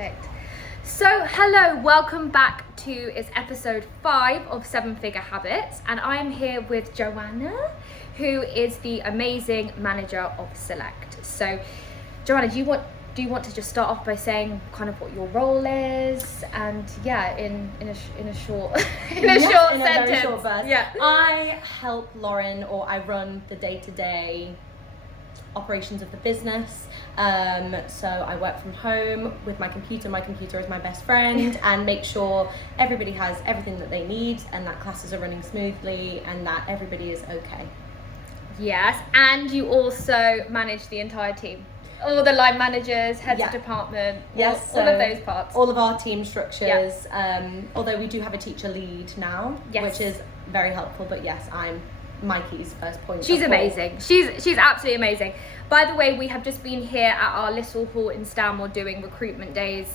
Perfect. So, hello, welcome back to it's episode 5 of 7 Figure Habits, and I am here with Joanna, who is the amazing manager of Select. So, Joanna, do you want to just start off by saying kind of what your role is, and in a short very sentence. Short burst. Yeah. I help Lauren, or I run the day-to-day operations of the business. So I work from home with my computer. My computer is my best friend, and make sure everybody has everything that they need, and that classes are running smoothly, and that everybody is okay. Yes, and you also manage the entire team. All the line managers, heads of department, yes, all of those parts. All of our team structures, although we do have a teacher lead now, which is very helpful, but yes, I'm Mikey's first point. She's amazing. She's absolutely amazing. By the way, we have just been here at our little hall in Stanmore doing recruitment days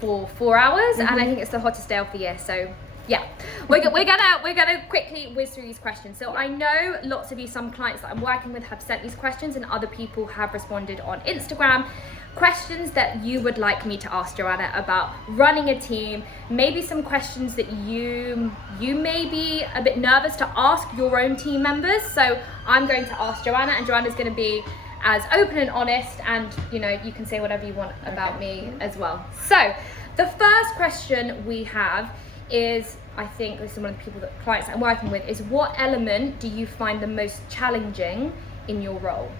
for 4 hours, and I think it's the hottest day of the year. So yeah, we're gonna quickly whiz through these questions. So I know lots of you, some clients that I'm working with, have sent these questions, and other people have responded on Instagram. Questions that you would like me to ask Joanna about running a team, maybe some questions that you may be a bit nervous to ask your own team members. So I'm going to ask Joanna, and Joanna's going to be as open and honest, and you can say whatever you want about me as well. So the first question we have is, I think this is one of the clients that I'm working with, is what element do you find the most challenging in your role?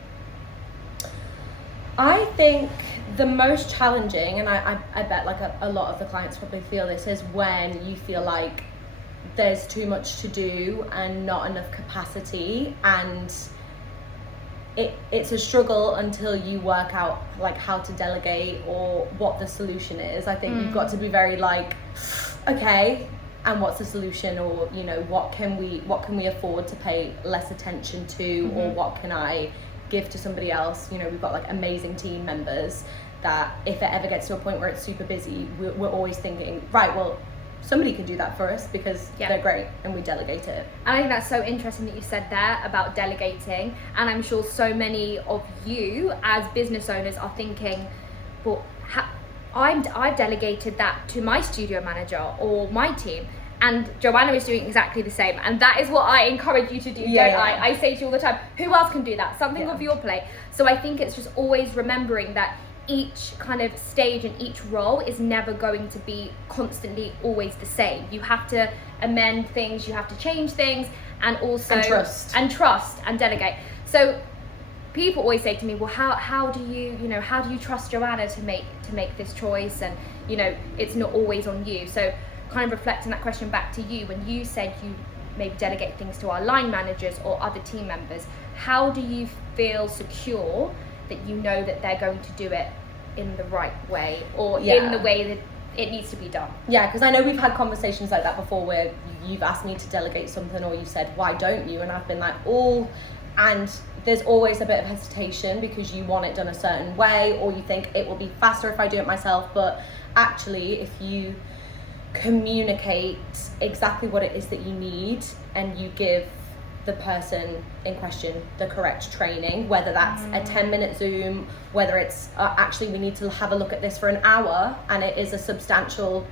I think the most challenging, and I bet like a lot of the clients probably feel this, is when you feel like there's too much to do and not enough capacity, and it's a struggle until you work out like how to delegate or what the solution is. I think you've got to be very like, okay, and what's the solution, or what can we afford to pay less attention to, or what can I give to somebody else. We've got like amazing team members that if it ever gets to a point where it's super busy, we're always thinking, right, well, somebody can do that for us because they're great, and we delegate it. And I think that's so interesting that you said there about delegating, and I'm sure so many of you as business owners are thinking, well, I've delegated that to my studio manager or my team, and Joanna is doing exactly the same, and that is what I encourage you to do, don't I? I say to you all the time, who else can do that? Something of your plate. So I think it's just always remembering that each kind of stage and each role is never going to be constantly always the same. You have to amend things, you have to change things, and also trust and delegate. So people always say to me, well, how do you trust Joanna to make this choice, and it's not always on you. So kind of reflecting that question back to you, when you said you maybe delegate things to our line managers or other team members, how do you feel secure that that they're going to do it in the right way, or in the way that it needs to be done? Yeah, because I know we've had conversations like that before, where you've asked me to delegate something, or you've said, why don't you? And I've been like, and there's always a bit of hesitation because you want it done a certain way, or you think it will be faster if I do it myself. But actually, if you communicate exactly what it is that you need, and you give the person in question the correct training, whether that's a 10-minute Zoom, whether it's actually we need to have a look at this for an hour, and it is a substantial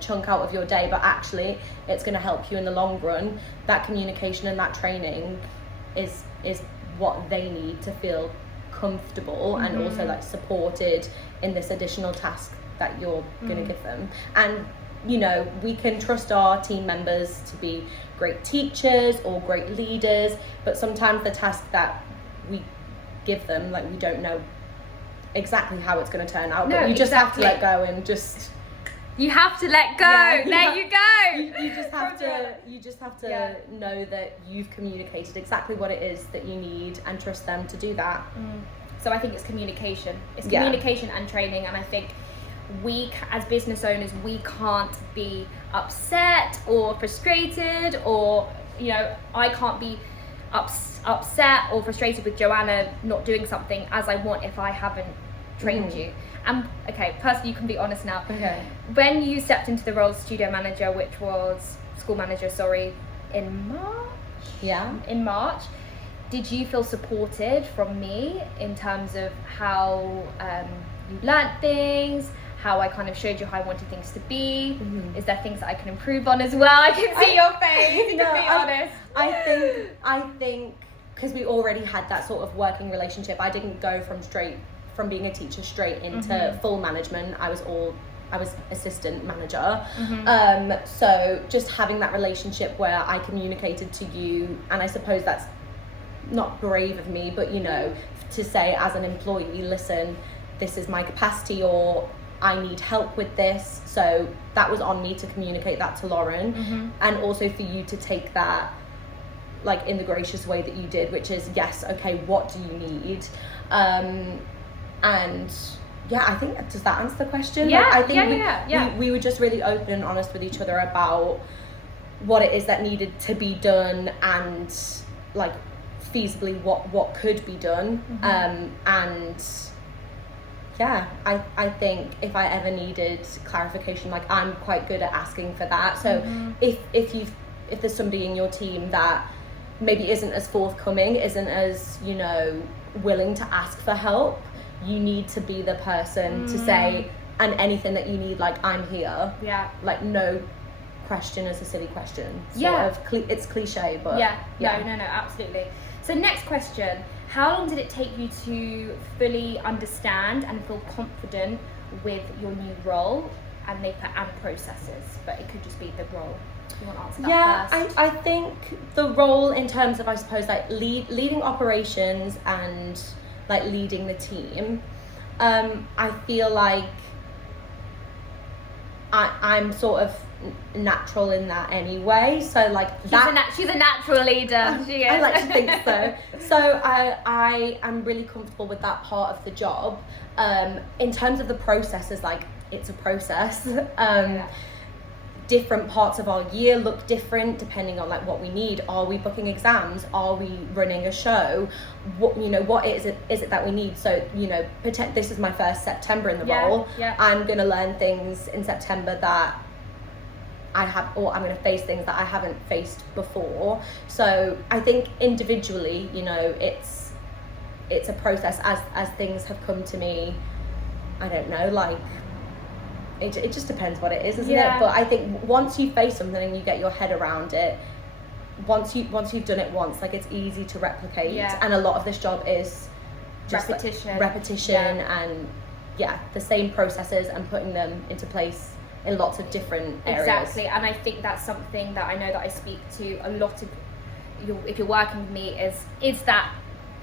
chunk out of your day, but actually it's going to help you in the long run. That communication and that training is what they need to feel comfortable and also like supported in this additional task that you're going to give them. And we can trust our team members to be great teachers or great leaders, but sometimes the task that we give them, like, we don't know exactly how it's going to turn out. But you just have to let go, and just you have to let go. You go. You just have to know that you've communicated exactly what it is that you need, and trust them to do that. So I think it's communication. It's communication and training, and I think we as business owners, we can't be upset or frustrated, or I can't be upset or frustrated with Joanna not doing something as I want if I haven't trained you. And personally, you can be honest now. When you stepped into the role of studio manager, which was school manager, in March, did you feel supported from me in terms of how you learnt things, how I kind of showed you how I wanted things to be. Is there things that I can improve on as well? I can see your face, to be honest. I think because we already had that sort of working relationship, I didn't go from being a teacher straight into full management. I was assistant manager. So just having that relationship where I communicated to you, and I suppose that's not brave of me, but you know, to say as an employee, listen, this is my capacity, or I need help with this. So that was on me to communicate that to Lauren, and also for you to take that like in the gracious way that you did, which is, yes, okay, what do you need? And yeah, I think, does that answer the question? Yeah, like, I think we were just really open and honest with each other about what it is that needed to be done, and like feasibly what could be done. And yeah, I think if I ever needed clarification, like I'm quite good at asking for that. So if there's somebody in your team that maybe isn't as forthcoming, isn't as, you know, willing to ask for help, you need to be the person to say, and anything that you need, like, I'm here. Yeah. Like, no question is a silly question. It's cliche, but No, absolutely. So next question, how long did it take you to fully understand and feel confident with your new role and processes? But it could just be the role. You want to answer that first? I think the role in terms of, I suppose, like leading operations and like leading the team, I feel like I'm sort of natural in that anyway. So like she's a natural leader. She is. I like to think so. So I am really comfortable with that part of the job. In terms of the processes, like it's a process. Different parts of our year look different depending on like what we need. Are we booking exams? Are we running a show? What is it that we need? So, you know, this is my first September in the role. I'm gonna learn things in September that I'm gonna face things that I haven't faced before. So I think individually, you know, it's a process as things have come to me. I don't know, like it just depends what it is, isn't it? But I think once you face something and you get your head around it, once you've done it once, like it's easy to replicate. And a lot of this job is just repetition and the same processes and putting them into place in lots of different areas. Exactly. And I think that's something that I know that I speak to a lot of if you're working with me is that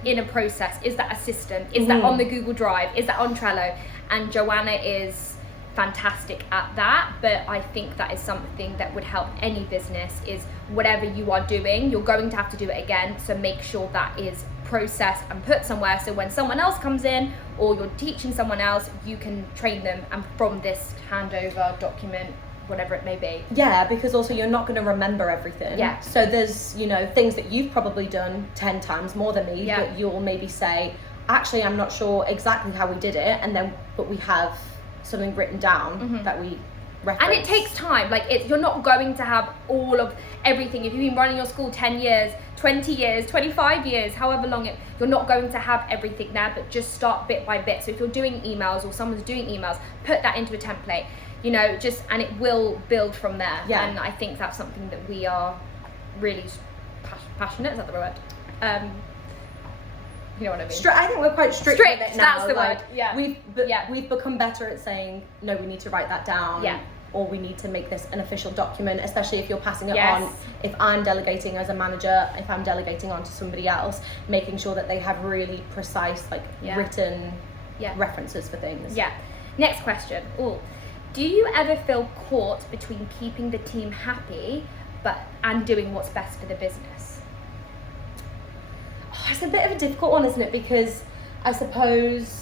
in a process, is that a system, is that on the Google Drive, is that on Trello? And Joanna is fantastic at that, but I think that is something that would help any business. Is whatever you are doing, you're going to have to do it again, so make sure that is processed and put somewhere, so when someone else comes in or you're teaching someone else, you can train them and from this handover document, whatever it may be. Because also you're not going to remember everything. So there's, you know, things that you've probably done 10 times more than me, but you'll maybe say, actually I'm not sure exactly how we did it, but we have something written down that we reference. And it takes time. Like you're not going to have all of everything. If you've been running your school 10 years, 20 years, 25 years, however long you're not going to have everything there, but just start bit by bit. So if you're doing emails or someone's doing emails, put that into a template, you know, and it will build from there. And I think that's something that we are really passionate, is that the word? You know what I mean? I think we're quite strict with it now. That's the word. We've become better at saying, no, we need to write that down. Or we need to make this an official document, especially if you're passing it on. If I'm delegating as a manager, if I'm delegating on to somebody else, making sure that they have really precise, like written references for things. Next question. Do you ever feel caught between keeping the team happy and doing what's best for the business? It's a bit of a difficult one, isn't it? Because I suppose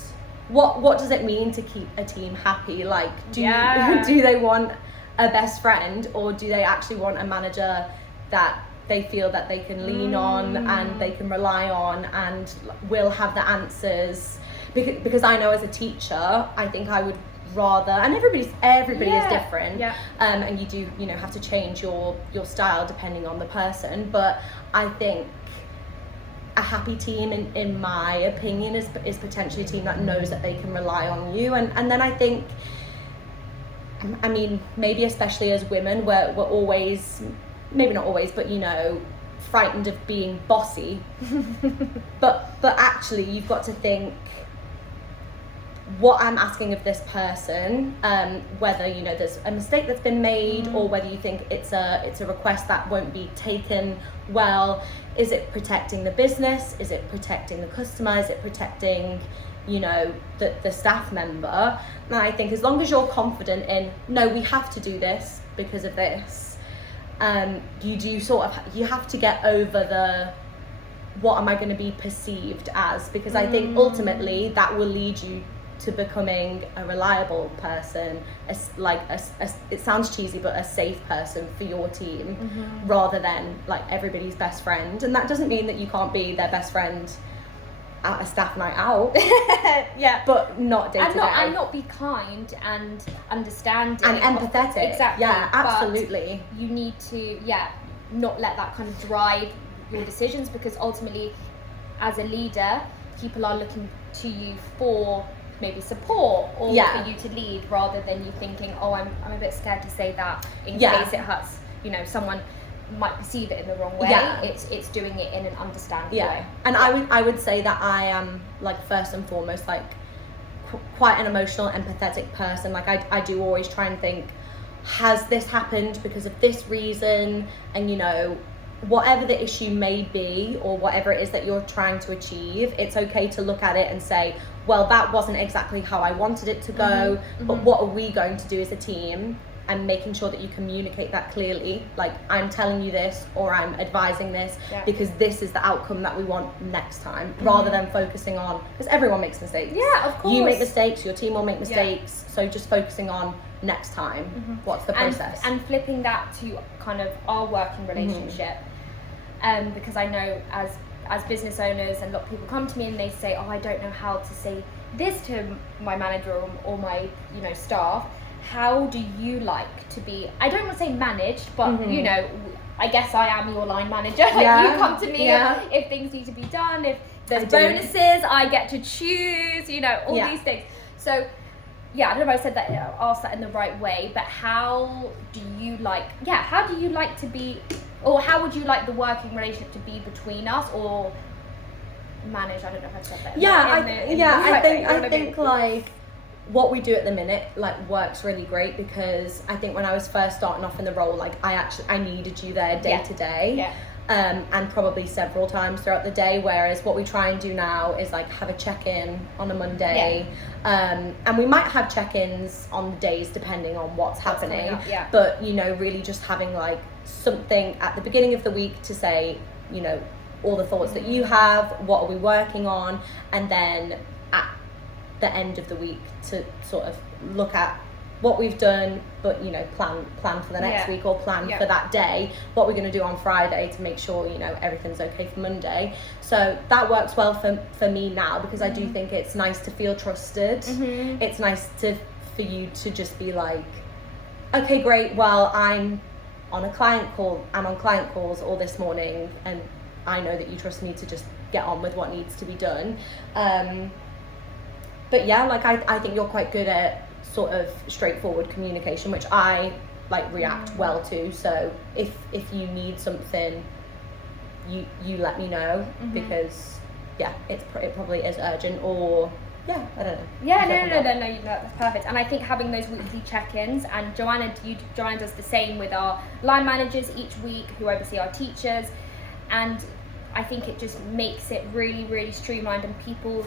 what does it mean to keep a team happy? Like, do they want a best friend, or do they actually want a manager that they feel that they can lean on and they can rely on and will have the answers? Because I know as a teacher, I think I would rather, and everybody is different, and you do, you know, have to change your style depending on the person, but I think a happy team, in my opinion, is potentially a team that knows that they can rely on you, and then I think I mean, maybe especially as women, we're always, maybe not always, but you know, frightened of being bossy. but actually you've got to think what I'm asking of this person, whether, you know, there's a mistake that's been made, or whether you think it's a request that won't be taken well. Is it protecting the business? Is it protecting the customer? Is it protecting, you know, the staff member? And I think as long as you're confident in, no, we have to do this because of this, you have to get over the, what am I going to be perceived as? Because I think ultimately that will lead you to becoming a reliable person, it sounds cheesy, but a safe person for your team, rather than like everybody's best friend. And that doesn't mean that you can't be their best friend at a staff night out. Yeah, but not day to day. And not be kind and understanding and empathetic. Exactly. Yeah, absolutely. But you need to not let that kind of drive your decisions, because ultimately as a leader, people are looking to you for maybe support or for you to lead, rather than you thinking, oh, I'm a bit scared to say that in case it hurts, you know, someone might perceive it in the wrong way. It's doing it in an understanding way. And I would say that I am, like, first and foremost, like, quite an emotional, empathetic person. Like, I do always try and think, has this happened because of this reason? And, you know, whatever the issue may be, or whatever it is that you're trying to achieve, it's okay to look at it and say, well, that wasn't exactly how I wanted it to go, but what are we going to do as a team? And making sure that you communicate that clearly, like, I'm telling you this, or I'm advising this, because this is the outcome that we want next time, rather than focusing on, because everyone makes mistakes. Yeah, of course. You make mistakes, your team will make mistakes, so just focusing on next time, what's the process? And flipping that to kind of our working relationship, because I know as business owners, and a lot of people come to me and they say, oh, I don't know how to say this to my manager or my, you know, staff. How do you like to be, I don't want to say managed, but you know, I guess I am your line manager. Like, you come to me if things need to be done, if there's bonuses, I get to choose, you know, all these things. So I don't know if I said that, asked that in the right way, but how do you like to be, or how would you like the working relationship to be between us, or manage? I don't know if I said that. I think like what we do at the minute, like, works really great, because I think when I was first starting off in the role, like, I needed you there day to day, and probably several times throughout the day, whereas what we try and do now is, like, have a check-in on a Monday, and we might have check-ins on the days depending on what's happening, but, you know, really just having, like, something at the beginning of the week to say, you know, all the thoughts that you have, what are we working on, and then at the end of the week to sort of look at what we've done, but, you know, plan for the next week, or plan for that day, what we're going to do on Friday to make sure, you know, everything's okay for Monday. So that works well for me now, because I do think it's nice to feel trusted. It's nice for you to just be like, okay, great, well, I'm on client calls all this morning, and I know that you trust me to just get on with what needs to be done. But yeah, like, I think you're quite good at sort of straightforward communication, which I, like, react well to. So if you need something, you let me know, because it probably is urgent, or I don't know. No, that's perfect. And I think having those weekly check-ins, and Joanna does the same with our line managers each week, who oversee our teachers, and I think it just makes it really, really streamlined, and people,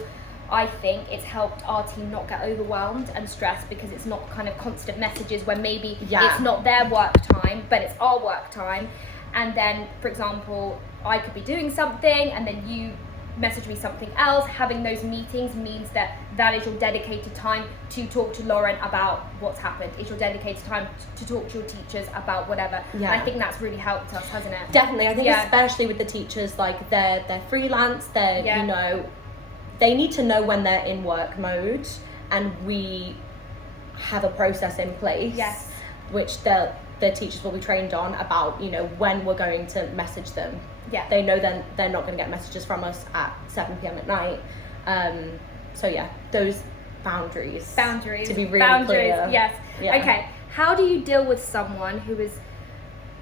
I think it's helped our team not get overwhelmed and stressed, because it's not kind of constant messages where maybe it's not their work time, but it's our work time. And then, for example, I could be doing something and then you message me something else. Having those meetings means that is your dedicated time to talk to Lauren about what's happened. It's your dedicated time to talk to your teachers about whatever. And I think that's really helped us, hasn't it? Definitely. I think especially with the teachers, like, they're freelance, they're you know, they need to know when they're in work mode, and we have a process in place, which the teachers will be trained on, about, you know, when we're going to message them. They know then they're not going to get messages from us at 7 p.m. at night. So those boundaries to be really clear. Yes. Okay. how do you deal with someone who is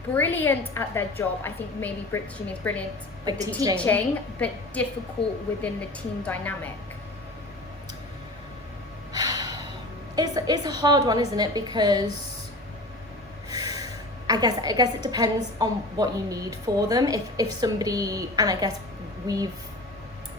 brilliant at their job? I think maybe she means brilliant with the teaching, but difficult within the team dynamic. It's a hard one, isn't it? Because I guess it depends on what you need for them. If somebody, and I guess we've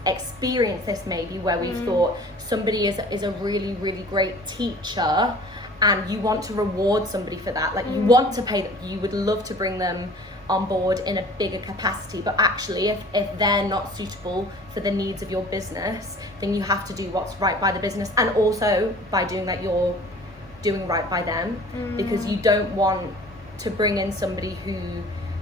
experienced this maybe where we've thought somebody is a really, really great teacher, and you want to reward somebody for that, like you want to pay them, you would love to bring them on board in a bigger capacity, but actually if they're not suitable for the needs of your business, then you have to do what's right by the business, and also by doing that you're doing right by them, because you don't want to bring in somebody who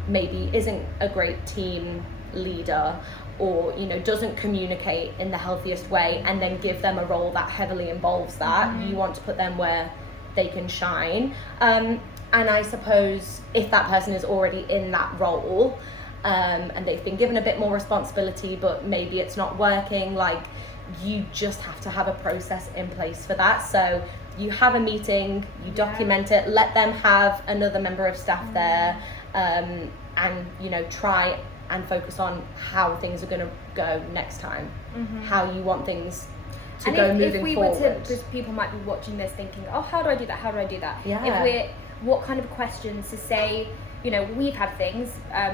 maybe isn't a great team leader, or doesn't communicate in the healthiest way, and then give them a role that heavily involves that. You want to put them where they can shine, and I suppose if that person is already in that role, and they've been given a bit more responsibility, but maybe it's not working, like you just have to have a process in place for that. So you have a meeting, you document it, let them have another member of staff there, and try and focus on how things are going to go next time, how you want things to go moving forward. Because people might be watching this thinking, oh, how do I do that? How do I do that? Yeah. What kind of questions to say? We've had things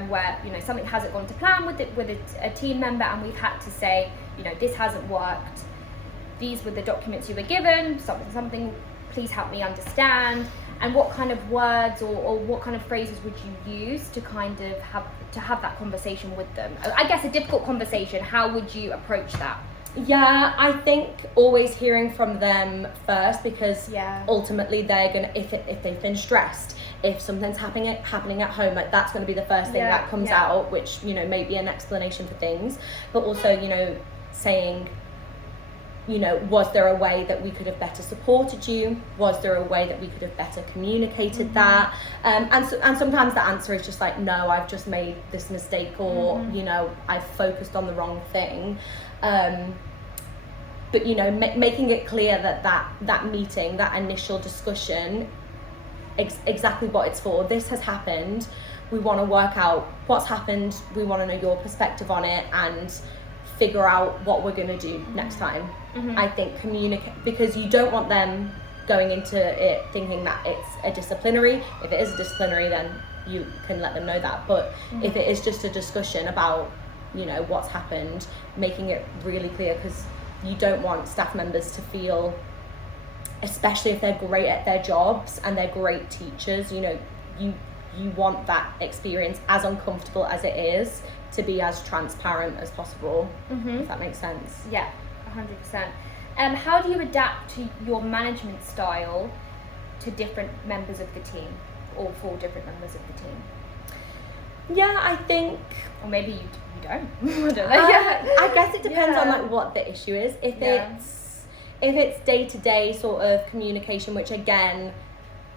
where something hasn't gone to plan with a team member, and we've had to say, this hasn't worked. These were the documents you were given. Something. Please help me understand. And what kind of words or what kind of phrases would you use to kind of have that conversation with them? I guess a difficult conversation. How would you approach that? Yeah, I think always hearing from them first, because ultimately they're gonna, if they've been stressed, if something's happening at home, like that's going to be the first thing that comes out, which may be an explanation for things, but also saying, was there a way that we could have better supported you? Was there a way that we could have better communicated that? And sometimes the answer is just like, no, I've just made this mistake, or I've focused on the wrong thing. But making it clear that meeting, that initial discussion, exactly what it's for. This has happened. We want to work out what's happened. We want to know your perspective on it and figure out what we're going to do next time. I think communicate, because you don't want them going into it thinking that it's a disciplinary. If it is a disciplinary, then you can let them know that. But if it is just a discussion about what's happened, making it really clear, because you don't want staff members to feel, especially if they're great at their jobs and they're great teachers, you want that experience, as uncomfortable as it is, to be as transparent as possible, if that makes sense. Yeah, 100%. How do you adapt to your management style to different members of the team, or for different members of the team? Yeah, I think, or maybe you don't. I don't know. I guess it depends on like what the issue is. If it's day-to-day sort of communication, which again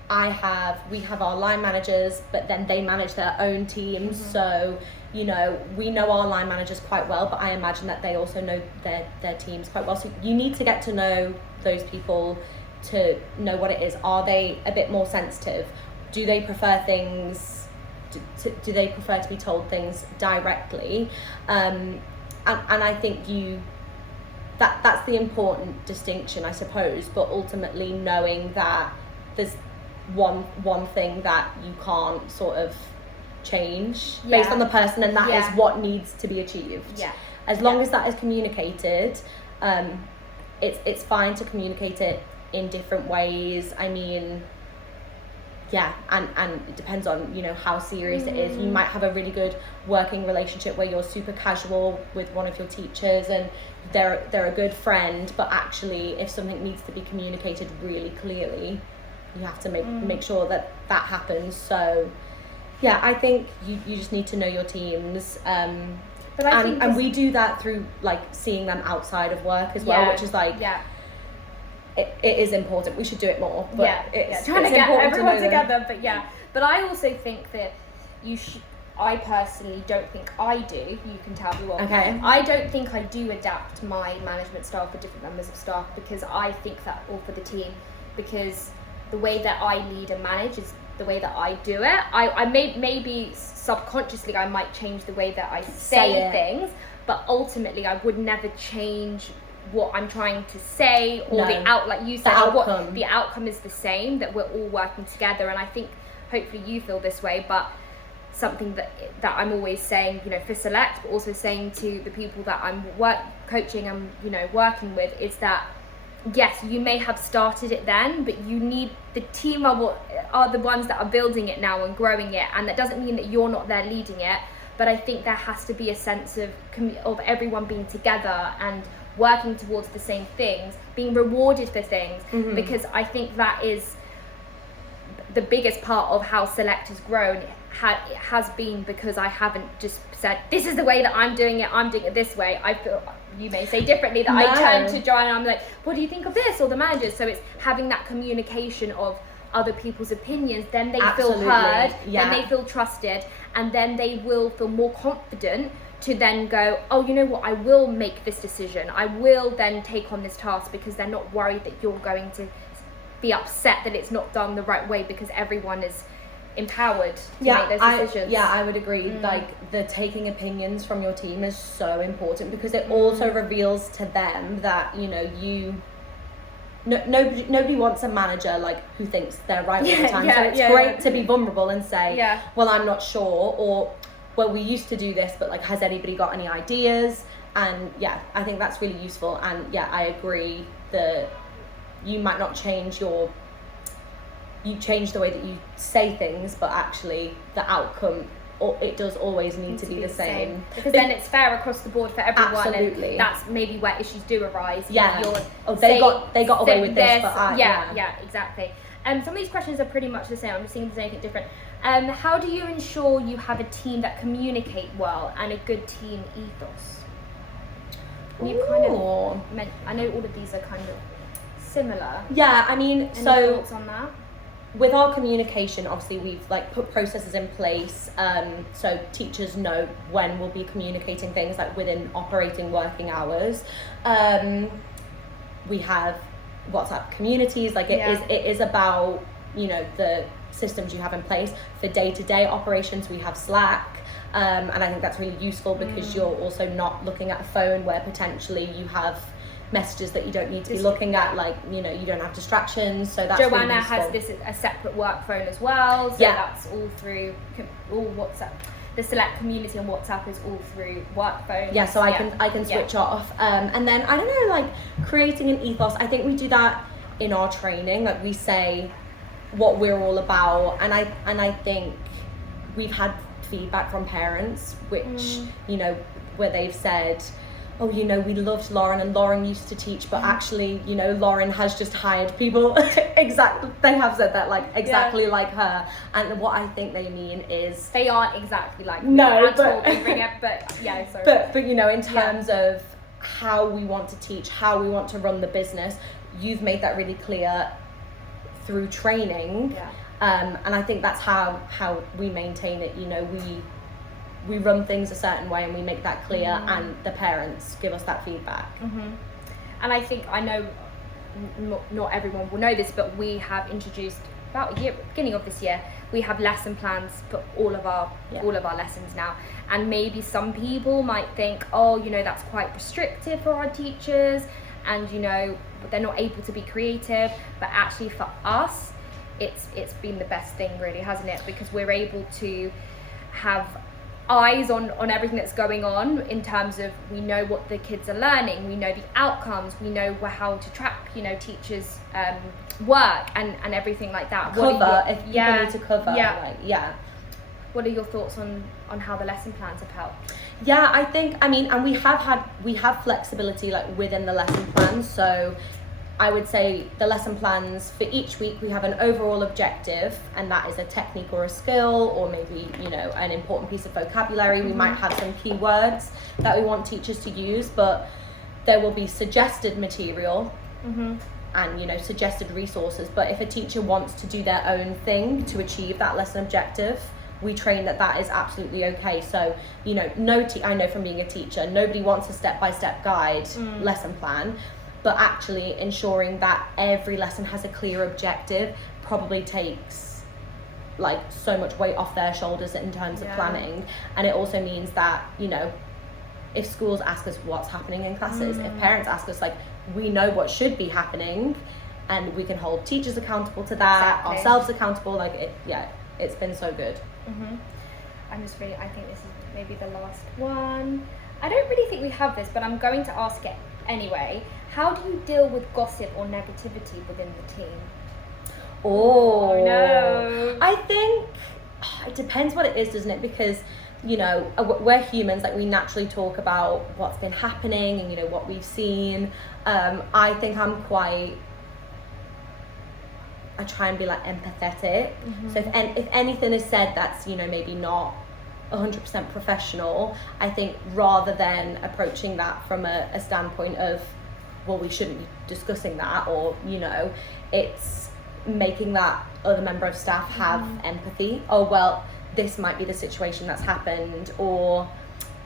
we have our line managers, but then they manage their own teams, so we know our line managers quite well, but I imagine that they also know their teams quite well. So you need to get to know those people to know what it is. Are they a bit more sensitive? Do they prefer things? Do they prefer to be told things directly? And I think that's the important distinction, I suppose. But ultimately, knowing that there's one thing that you can't sort of change based on the person, and that is what needs to be achieved. As long as that is communicated, it's fine to communicate it in different ways. I mean, and it depends on how serious it is. You might have a really good working relationship where you're super casual with one of your teachers and they're a good friend, but actually if something needs to be communicated really clearly, you have to make sure that happens. So I think you just need to know your teams, but I think we do that through like seeing them outside of work as well, which is like it is important. We should do it more, but it's trying to get everyone together. Them. But I also think that I personally don't think I do. You can tell me what. Okay. I don't think I do adapt my management style for different members of staff, because I think that, or for the team, because the way that I lead and manage is the way that I do it. I maybe subconsciously I might change the way that I say things, but ultimately I would never change what I'm trying to say or like you said, the outcome is the same, that we're all working together. And I think hopefully you feel this way, but something that I'm always saying, you know, for Select, but also saying to the people that I'm coaching and, you know, working with, is that yes, you may have started it then, but you need the team are the ones that are building it now and growing it, and that doesn't mean that you're not there leading it. But I think there has to be a sense of everyone being together and working towards the same things, being rewarded for things, because I think that is the biggest part of how Select has grown. It has been because I haven't just said, this is the way that I'm doing it this way. I feel, you may say differently, that I turn to Joanna and I'm like, what do you think of this? Or the managers. So it's having that communication of other people's opinions, then they feel heard, then they feel trusted, and then they will feel more confident to then go, oh, you know what, I will make this decision. I will then take on this task, because they're not worried that you're going to be upset that it's not done the right way, because everyone is empowered to make those decisions. I would agree. Like, the taking opinions from your team is so important, because it also reveals to them that, you know, nobody wants a manager like who thinks they're right all the time. So it's great to be vulnerable and say, well, I'm not sure, or well, we used to do this, but like, has anybody got any ideas? And I think that's really useful. And I agree that you might not change you change the way that you say things, but actually the outcome, it does always need to be the same. Because then it's fair across the board for everyone. Absolutely. And that's maybe where issues do arise. They got away with this, but exactly. Some of these questions are pretty much the same. I'm just seeing if there's anything different. How do you ensure you have a team that communicate well and a good team ethos? You kind of I know all of these are kind of similar. Yeah, I mean, Any thoughts on that? With our communication, obviously we've like put processes in place, so teachers know when we'll be communicating things like within operating working hours. We have WhatsApp communities, like it is about, you know, the systems you have in place. For day-to-day operations, we have Slack, and I think that's really useful, because you're also not looking at a phone where potentially you have messages that you don't need to be looking at, like, you know, you don't have distractions. So that's Joanna really has a separate work phone as well, so that's all through all WhatsApp. The Select community on WhatsApp is all through work phones. So I can switch off, and then I don't know, like creating an ethos. I think we do that in our training, like we say what we're all about, and I think we've had feedback from parents which you know, where they've said, oh, you know, we loved Lauren and Lauren used to teach, but actually, you know, Lauren has just hired people exactly, they have said that, like, exactly like her. And what I think they mean is they aren't exactly like but you know, in terms of how we want to teach, how we want to run the business, you've made that really clear through training. And I think that's how we maintain it. You know, we run things a certain way and we make that clear, and the parents give us that feedback. And I think, I know not everyone will know this, but we have introduced about beginning of this year, we have lesson plans for all of our lessons now. And maybe some people might think, oh, you know, that's quite restrictive for our teachers, and you know, they're not able to be creative. But actually for us, it's been the best thing, really, hasn't it? Because we're able to have eyes on everything that's going on, in terms of, we know what the kids are learning, we know the outcomes, we know how to track, you know, teachers' work and everything like that. If people need to cover. What are your thoughts on how the lesson plans have helped? I think, I mean, and we have flexibility like within the lesson plans. So I would say the lesson plans for each week, we have an overall objective, and that is a technique or a skill, or maybe, you know, an important piece of vocabulary. We might have some keywords that we want teachers to use, but there will be suggested material and, you know, suggested resources. But if a teacher wants to do their own thing to achieve that lesson objective, we train that is absolutely okay. So, you know, I know from being a teacher, nobody wants a step-by-step guide lesson plan, but actually ensuring that every lesson has a clear objective, probably takes like so much weight off their shoulders in terms of planning. And it also means that, you know, if schools ask us what's happening in classes, if parents ask us, like, we know what should be happening, and we can hold teachers accountable to that, ourselves accountable. Like, it's been so good. I think this is maybe the last one. I don't really think we have this, but I'm going to ask it anyway. How do you deal with gossip or negativity within the team? Oh no. I think it depends what it is, doesn't it? Because, you know, we're humans, like, we naturally talk about what's been happening and, you know, what we've seen. I think I try and be like empathetic. So if anything is said that's, you know, maybe not 100% professional, I think rather than approaching that from a standpoint of, well, we shouldn't be discussing that, or, you know, it's making that other member of staff have empathy. Oh, well, this might be the situation that's happened, or,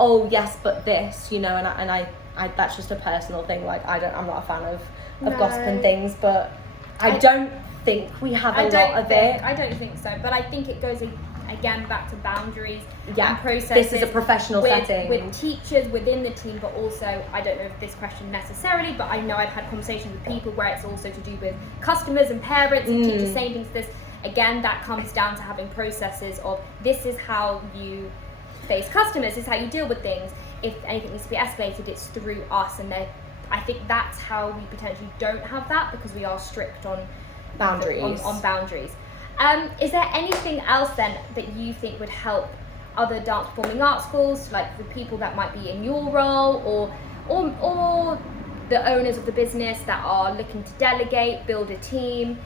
oh yes, but this, you know, and I that's just a personal thing. Like, I'm not a fan of gossip and things, but I don't think we have a lot of it. I don't think so, but I think it goes again back to boundaries and processes. This is a professional setting with teachers within the team, but also, I don't know if this question necessarily, but I know I've had conversations with people where it's also to do with customers and parents and teachers saying things. This again, that comes down to having processes of, this is how you face customers, this is how you deal with things. If anything needs to be escalated, it's through us, and I think that's how we potentially don't have that, because we are strict on boundaries. On boundaries. Is there anything else then that you think would help other dance performing arts schools, like the people that might be in your role, or the owners of the business that are looking to delegate, build a team?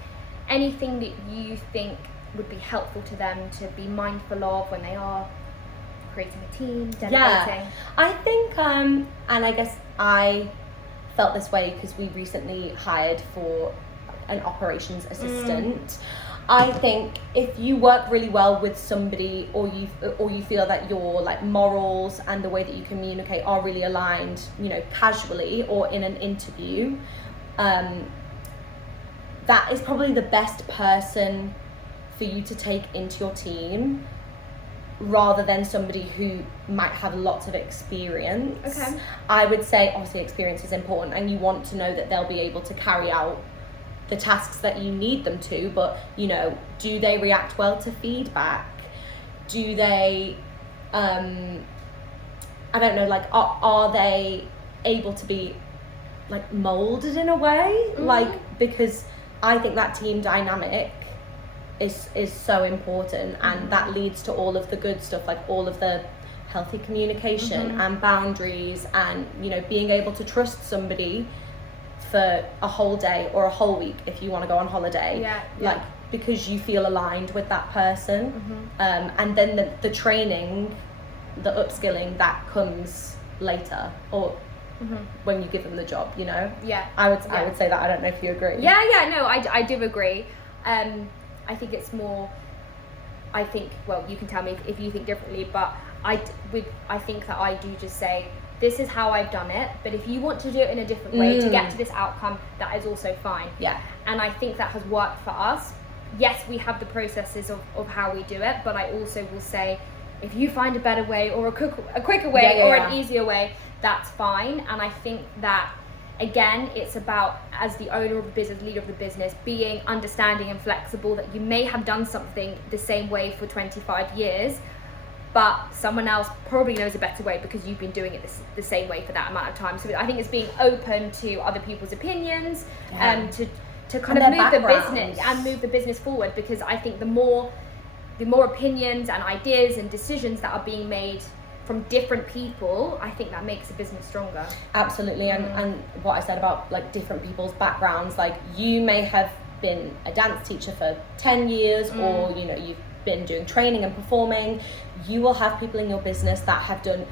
Anything that you think would be helpful to them to be mindful of when they are creating a team, delegating? Yeah, I think, and I guess I felt this way because we recently hired for an operations assistant. I think if you work really well with somebody, or you feel that your like morals and the way that you communicate are really aligned, you know, casually or in an interview, that is probably the best person for you to take into your team, rather than somebody who might have lots of experience. Okay. I would say obviously experience is important, and you want to know that they'll be able to carry out the tasks that you need them to, but, you know, do they react well to feedback? Do they, I don't know, like, are they able to be like molded in a way? Like, because I think that team dynamic is so important, and that leads to all of the good stuff, like all of the healthy communication and boundaries, and, you know, being able to trust somebody for a whole day or a whole week if you want to go on holiday, like, because you feel aligned with that person. And then the training, the upskilling, that comes later, or when you give them the job, you know. I would say that. I don't know if you agree. No, I do agree. I think it's more, I think, well, you can tell me if you think differently, but I think that I do just say, this is how I've done it, but if you want to do it in a different way to get to this outcome, that is also fine. And I think that has worked for us. Yes, we have the processes of how we do it, but I also will say, if you find a better way, or a quicker way, or an easier way, that's fine. And I think that, again, it's about, as the owner of the business, leader of the business, being understanding and flexible, that you may have done something the same way for 25 years, but someone else probably knows a better way because you've been doing it the same way for that amount of time. So I think it's being open to other people's opinions, and to kind of move the business forward, because I think the more opinions and ideas and decisions that are being made from different people, I think that makes a business stronger. Absolutely. And what I said about like different people's backgrounds, like, you may have been a dance teacher for 10 years, or, you know, you've been doing training and performing. You will have people in your business that have done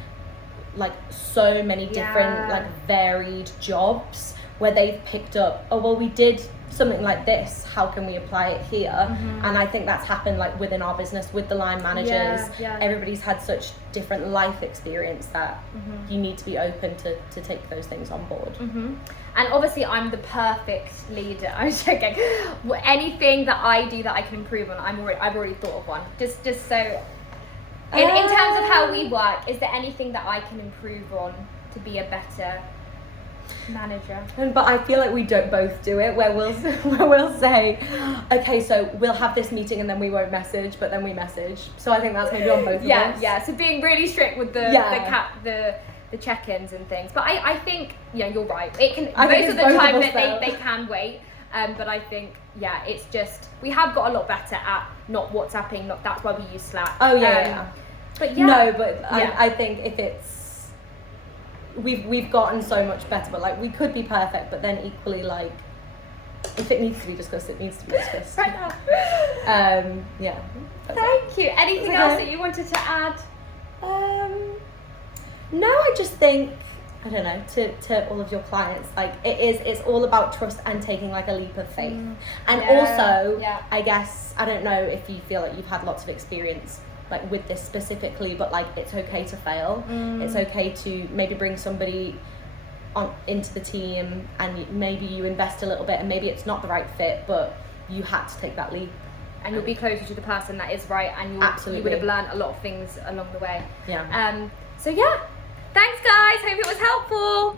like so many different like varied jobs, where they've picked up, oh well, we did something like this, how can we apply it here? And I think that's happened like within our business with the line managers. Everybody's had such different life experience that you need to be open to take those things on board. And obviously I'm the perfect leader. I'm joking. Anything that I do that I can improve on, I've already thought of one. Just so in terms of how we work, is there anything that I can improve on to be a better manager? But I feel like we don't both do it, where we'll say, okay, so we'll have this meeting and then we won't message, but then we message. So I think that's maybe on both of us. Yeah. So being really strict with the check-ins and things. But I think you're right. It can most of the time that they can wait. But I think it's just we have got a lot better at not WhatsApping. That's why we use Slack. But I think if it's we've gotten so much better, but like we could be perfect, but then equally like if it needs to be discussed, it needs to be discussed. Right now. Thank you. Anything else that you wanted to add? No, I just think, I don't know, to all of your clients, like it's all about trust and taking like a leap of faith. And also, I guess, I don't know if you feel like you've had lots of experience like with this specifically, but like it's okay to fail. It's okay to maybe bring somebody into the team and maybe you invest a little bit and maybe it's not the right fit, but you had to take that leap. And you'll be closer to the person that is right, and you would have learned a lot of things along the way. Thanks guys, hope it was helpful.